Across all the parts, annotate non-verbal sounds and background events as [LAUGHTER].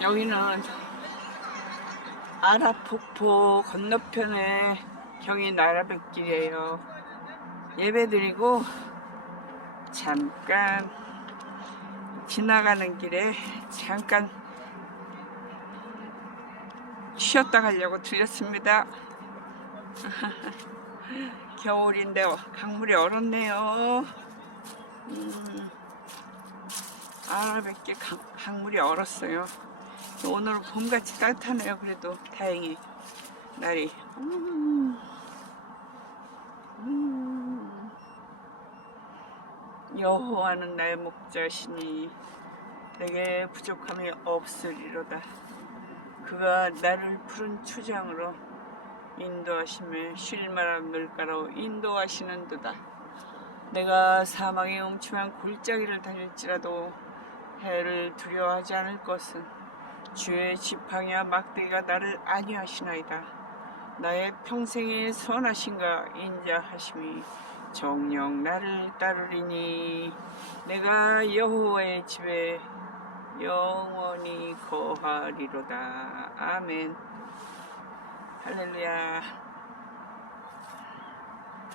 여기는 아라폭포 건너편에 경인 나라백길이에요. 예배드리고 잠깐 지나가는 길에 잠깐 쉬었다 가려고 들렸습니다. [LAUGHS] 겨울인데 강물이 얼었네요. 음, 아라백길 강, 강물이 얼었어요. 오늘 봄같이 따뜻하네요. 그래도 다행히 날이. 음, 음. 여호와는 나의 목자시니 내게 부족함이 없으리로다. 그가 나를 푸른 추장으로 인도하심에 쉴만한 물가로 인도하시는 도다. 내가 사망의 음침한 골짜기를 달릴지라도 해를 두려워하지 않을 것은 주의 지팡이와 막대기가 나를 안위하시나이다. 나의 평생의 선하신가 인자하심이 정령 나를 따르리니 내가 여호와의 집에 영원히 거하리로다. 아멘. 할렐루야.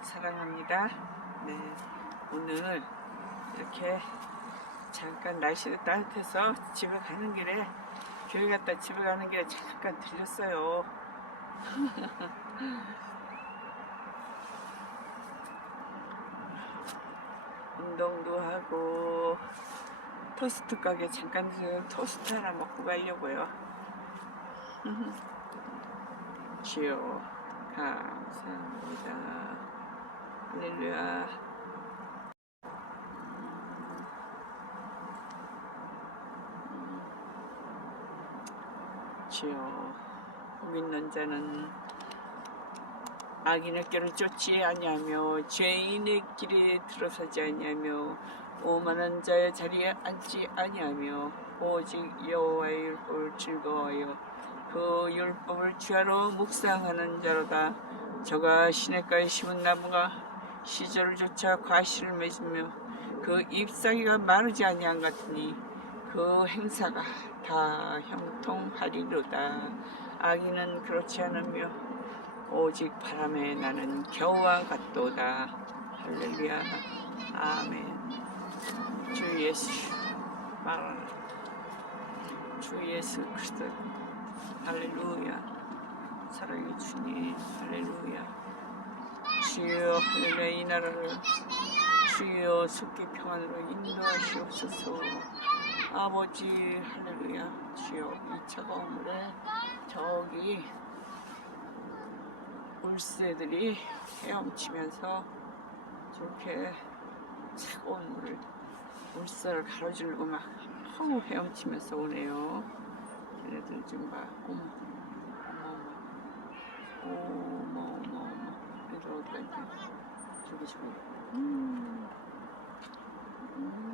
사랑합니다. 네. 오늘 이렇게 잠깐 날씨가 따뜻해서 집에 가는 길에 교회 갔다 집에 가는 길에 잠깐 들렸어요. [LAUGHS] 운동도 하고 토스트 가게 잠깐 그 토스트 하나 먹고 가려고요. [LAUGHS] 주여 감사합니다. 할렐루야. 주여 믿는 자는 악인의 길을 쫓지 아니하며 죄인의 길에 들어서지 아니하며 오만한 자의 자리에 앉지 아니하며 오직 여호와의 율법을 즐거워하여 그 율법을 주야로 묵상하는 자로다. 저가 시냇가에 심은 나무가 시절을 쫓아 과실을 맺으며 그 잎사귀가 마르지 아니한 같으니 그 행사가 다 형통하리로다. 악인은 그렇지 않으며 오직 바람에 나는 겨우와 같도다. 할렐루야. 아멘. 주 예수 말하라. 주 예수 그리스도. 할렐루야. 사랑의 주님. 할렐루야. 주여 할렐루야. 이 나라를 주여 속기 평안으로 인도하시옵소서 아버지 할렐루야 주여 이 차가운 물에 저기 울새들이 헤엄치면서 저렇게 차가운 물을 물살을 가로질고 막 허우 헤엄치면서 오네요. 얘네들 좀 봐. 어머, 어머, 어머, 어머, 어머, 어머. 얘들 어디 갔냐? 저기 저기. 음, 음.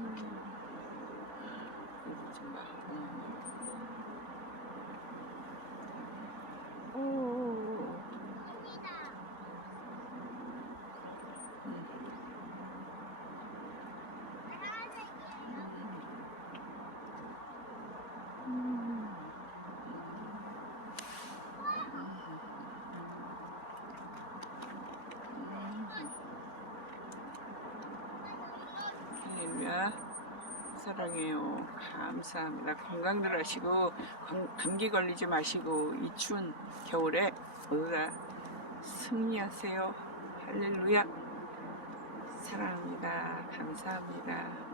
할렐루야 사랑해요. 감사합니다. 건강들 하시고 감- 감기 걸리지 마시고 이 추운 겨울에 모두 다 승리하세요. 할렐루야. 사랑합니다. 감사합니다